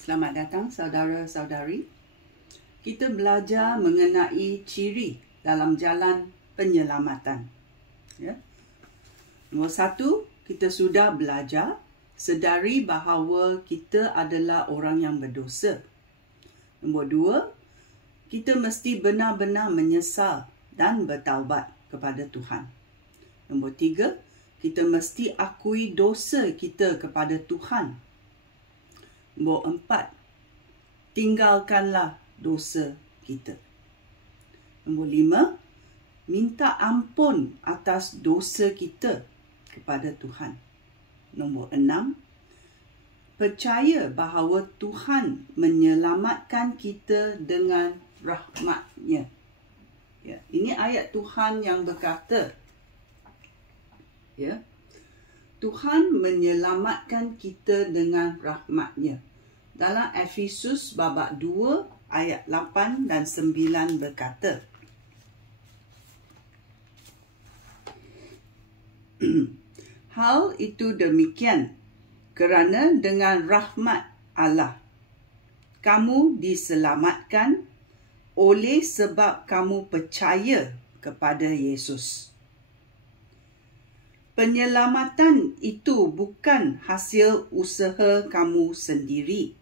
Selamat datang saudara-saudari. Kita belajar mengenai ciri dalam jalan penyelamatan. Ya. Nombor 1, kita sudah belajar sedari bahawa kita adalah orang yang berdosa. Nombor 2, kita mesti benar-benar menyesal dan bertaubat kepada Tuhan. Nombor 3, kita mesti akui dosa kita kepada Tuhan. Nombor 4, tinggalkanlah dosa kita. Nombor 5, minta ampun atas dosa kita kepada Tuhan. Nombor 6, percaya bahawa Tuhan menyelamatkan kita dengan rahmat-Nya. Ya, ini ayat Tuhan yang berkata, ya, Tuhan menyelamatkan kita dengan rahmat-Nya. Dalam Efesus babak 2 ayat 8 dan 9 berkata, hal itu demikian kerana dengan rahmat Allah kamu diselamatkan oleh sebab kamu percaya kepada Yesus. Penyelamatan itu bukan hasil usaha kamu sendiri,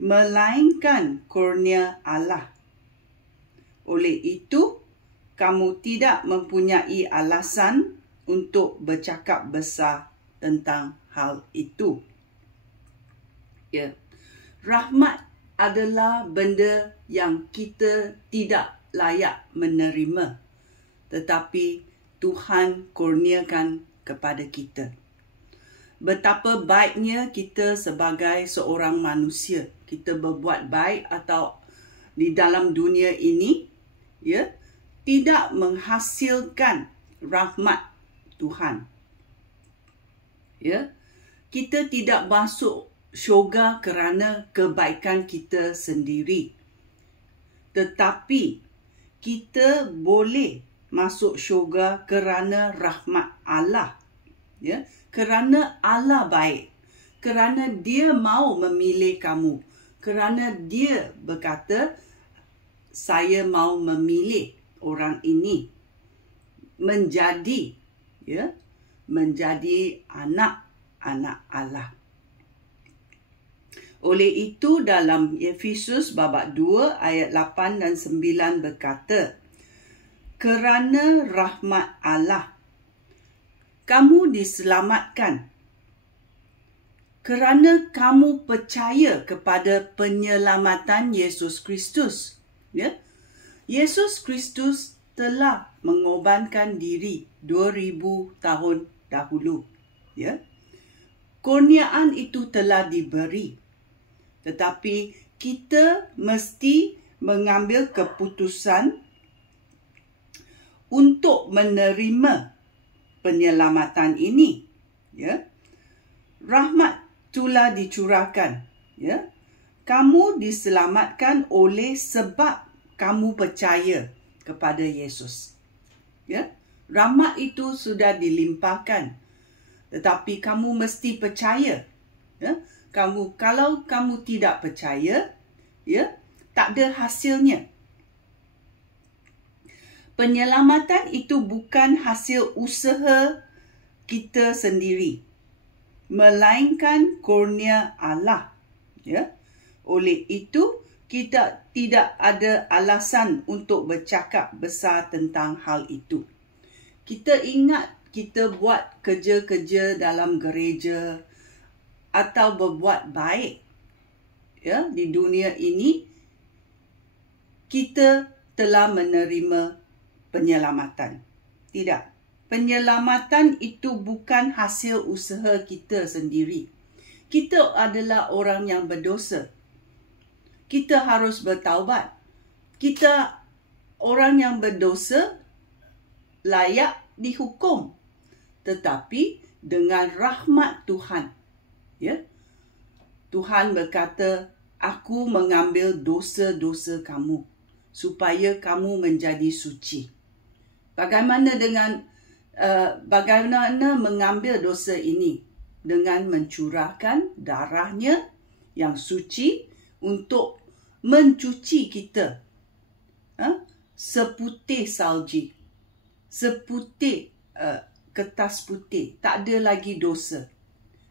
melainkan kurnia Allah. Oleh itu, kamu tidak mempunyai alasan untuk bercakap besar tentang hal itu. Ya, rahmat adalah benda yang kita tidak layak menerima, tetapi Tuhan kurniakan kepada kita. Betapa baiknya kita sebagai seorang manusia. Kita berbuat baik atau di dalam dunia ini, ya, tidak menghasilkan rahmat Tuhan. Ya, kita tidak masuk syurga kerana kebaikan kita sendiri. Tetapi kita boleh masuk syurga kerana rahmat Allah. Ya, kerana Allah baik. Kerana Dia mau memilih kamu. Kerana Dia berkata, saya mau memilih orang ini menjadi, ya, menjadi anak-anak Allah. Oleh itu dalam Efesus babak 2 ayat 8 dan 9 berkata, kerana rahmat Allah kamu diselamatkan kerana kamu percaya kepada penyelamatan Yesus Kristus. Ya? Yesus Kristus telah mengorbankan diri 2000 tahun dahulu. Ya? Kurniaan itu telah diberi. Tetapi kita mesti mengambil keputusan untuk menerima penyelamatan ini. Ya? Rahmat telah dicurahkan. Ya? Kamu diselamatkan oleh sebab kamu percaya kepada Yesus. Ya? Rahmat itu sudah dilimpahkan. Tetapi kamu mesti percaya. Ya? Kalau kamu tidak percaya, ya, tak ada hasilnya. Penyelamatan itu bukan hasil usaha kita sendiri, melainkan kurnia Allah. Ya? Oleh itu, kita tidak ada alasan untuk bercakap besar tentang hal itu. Kita ingat kita buat kerja-kerja dalam gereja atau berbuat baik, ya, di dunia ini, kita telah menerima penyelamatan. Tidak. Penyelamatan itu bukan hasil usaha kita sendiri. Kita adalah orang yang berdosa. Kita harus bertaubat. Kita orang yang berdosa layak dihukum. Tetapi dengan rahmat Tuhan. Ya? Tuhan berkata, aku mengambil dosa-dosa kamu supaya kamu menjadi suci. Bagaimana mengambil dosa ini? Dengan mencurahkan darahnya yang suci untuk mencuci kita. Seputih salji, seputih kertas putih, tak ada lagi dosa.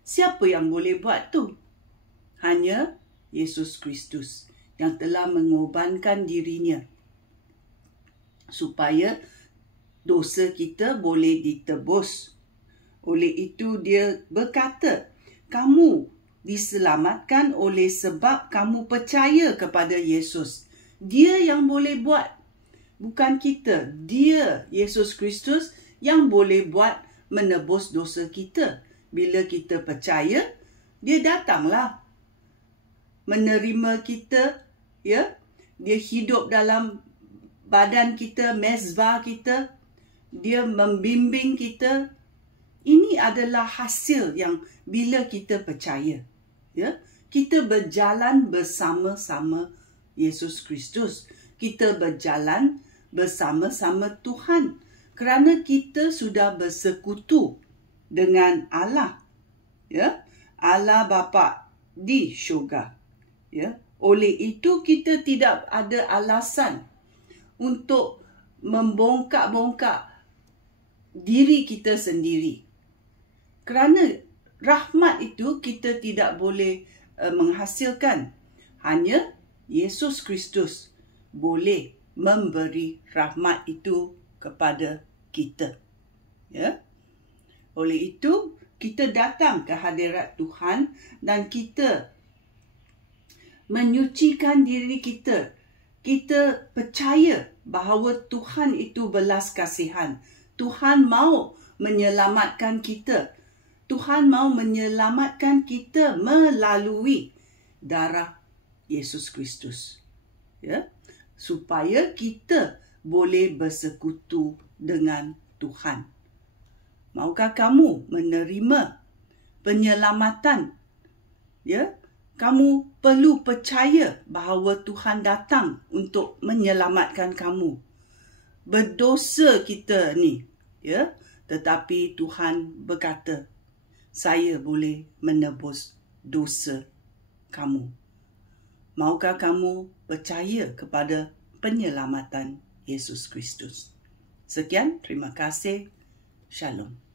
Siapa yang boleh buat tu? Hanya Yesus Kristus yang telah mengorbankan dirinya supaya dosa kita boleh ditebus. Oleh itu dia berkata, kamu diselamatkan oleh sebab kamu percaya kepada Yesus. Dia yang boleh buat, bukan kita. Dia, Yesus Kristus, yang boleh buat menebus dosa kita. Bila kita percaya, dia datanglah menerima kita, ya. Dia hidup dalam badan kita, mezbah kita. Dia membimbing kita. Ini adalah hasil yang bila kita percaya, ya. Kita berjalan bersama-sama Yesus Kristus. Kita berjalan bersama-sama Tuhan kerana kita sudah bersekutu dengan Allah, ya. Allah Bapa di syurga, ya. Oleh itu kita tidak ada alasan untuk membongkak-bongkak diri kita sendiri. Kerana rahmat itu kita tidak boleh menghasilkan. Hanya Yesus Kristus boleh memberi rahmat itu kepada kita. Ya. Oleh itu, kita datang ke hadirat Tuhan dan kita menyucikan diri kita. Kita percaya bahawa Tuhan itu belas kasihan. Tuhan mau menyelamatkan kita. Tuhan mau menyelamatkan kita melalui darah Yesus Kristus. Ya, supaya kita boleh bersekutu dengan Tuhan. Maukah kamu menerima penyelamatan? Ya, kamu perlu percaya bahawa Tuhan datang untuk menyelamatkan kamu. Berdosa kita ni, ya, tetapi Tuhan berkata, saya boleh menebus dosa kamu. Maukah kamu percaya kepada penyelamatan Yesus Kristus? Sekian, terima kasih. Shalom.